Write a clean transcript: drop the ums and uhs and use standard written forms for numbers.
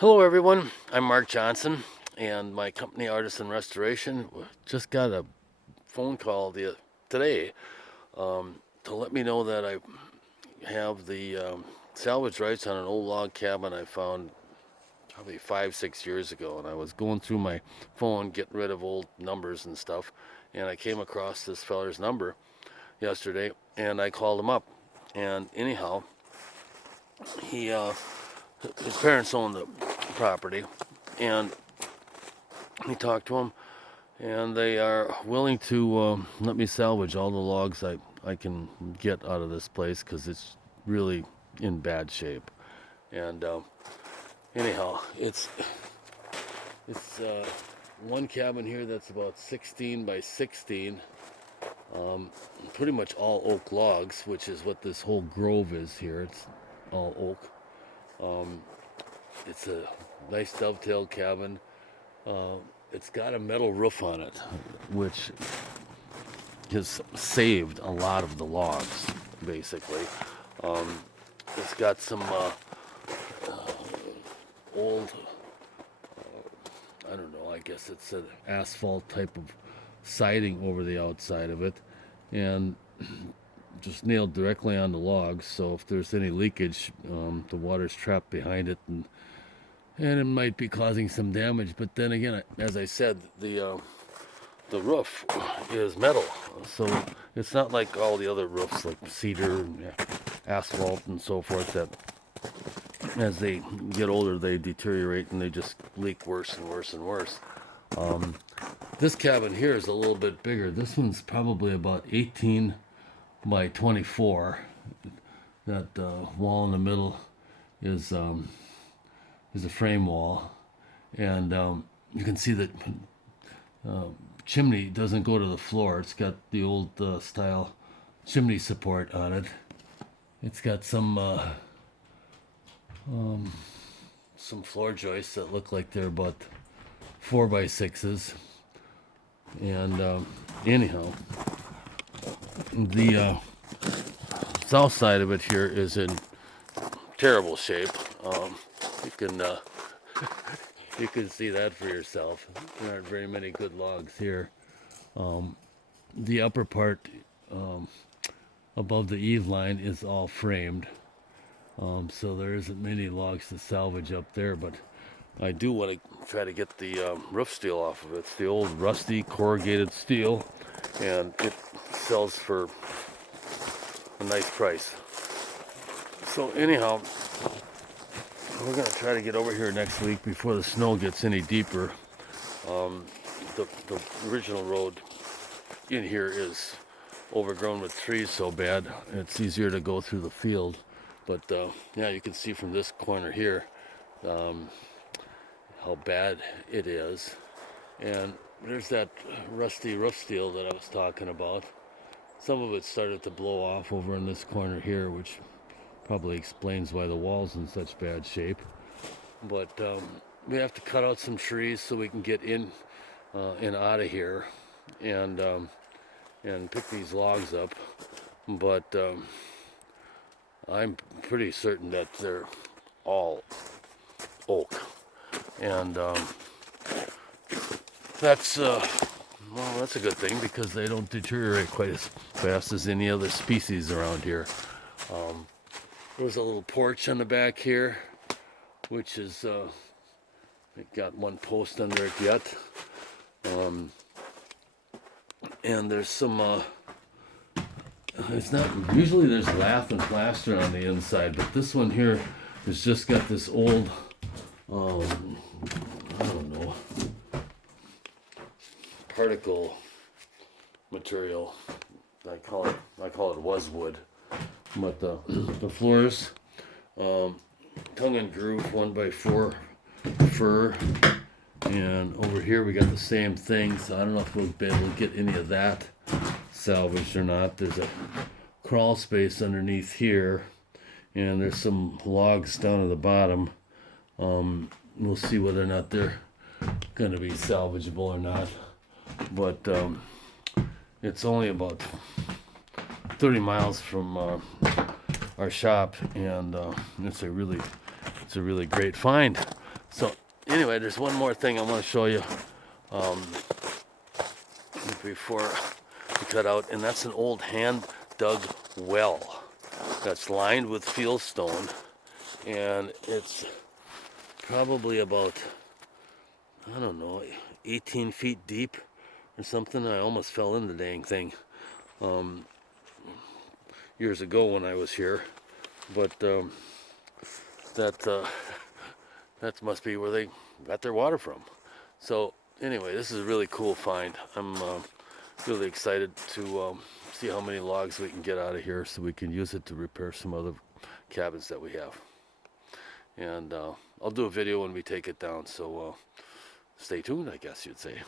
Hello, everyone. I'm Mark Johnson, and my company, Artisan Restoration, just got a phone call today to let me know that I have the salvage rights on an old log cabin I found probably 5, 6 years ago. And I was going through my phone, getting rid of old numbers and stuff, and I came across this feller's number yesterday, and I called him up. And anyhow, he his parents own the property, and he talked to him and they are willing to let me salvage all the logs I can get out of this place because it's really in bad shape. And anyhow, it's one cabin here that's about 16 by 16, pretty much all oak logs, which is what this whole grove is here. It's all oak. Um, it's a nice dovetail cabin. Uh, it's got a metal roof on it, which has saved a lot of the logs, basically. Um, it's got some old, I don't know, I guess it's an asphalt type of siding over the outside of it, and just nailed directly on the logs. So if there's any leakage, the water's trapped behind it, and it might be causing some damage. But then again, as I said, the roof is metal, so it's not like all the other roofs, like cedar and asphalt and so forth, that as they get older they deteriorate and they just leak worse and worse and worse. Um, this cabin here is a little bit bigger. This one's probably about 18 by 24. That wall in the middle is is a frame wall, and you can see that uh, chimney doesn't go to the floor. It's got the old style chimney support on it. It's got some floor joists that look like they're about 4 by 6s. And anyhow, the south side of it here is in terrible shape. You can you can see that for yourself. There aren't very many good logs here. The upper part above the eave line is all framed, so there isn't many logs to salvage up there. But I do want to try to get the roof steel off of it. It's the old rusty corrugated steel, and it sells for a nice price. So anyhow, we're gonna try to get over here next week before the snow gets any deeper. Um, the original road in here is overgrown with trees so bad it's easier to go through the field. But yeah, you can see from this corner here um, how bad it is. And there's that rusty roof steel that I was talking about. Some of it started to blow off over in this corner here, which probably explains why the wall's in such bad shape. But we have to cut out some trees so we can get in and out of here, and pick these logs up. But I'm pretty certain that they're all oak, and that's well, that's a good thing because they don't deteriorate quite as fast as any other species around here. Um, there's a little porch on the back here, which is it got one post under it yet, um, and there's some. It's not usually there's lath and plaster on the inside, but this one here has just got this old, um, I don't know, particle material. I call it waswood, but the floors, um, tongue and groove 1x4 fir, and over here we got the same thing. So I don't know if we'll be able to get any of that salvaged or not. There's a crawl space underneath here, and there's some logs down at the bottom. We'll see whether or not they're going to be salvageable or not. But it's only about 30 miles from our shop, and it's a really great find. So anyway, there's one more thing I want to show you before we cut out, and that's an old hand dug well that's lined with fieldstone, and it's probably about, I don't know, 18 feet deep or something. I almost fell in the dang thing years ago when I was here, but that that must be where they got their water from. So anyway, this is a really cool find. I'm really excited to see how many logs we can get out of here so we can use it to repair some other cabins that we have. And I'll do a video when we take it down, so stay tuned, I guess you'd say.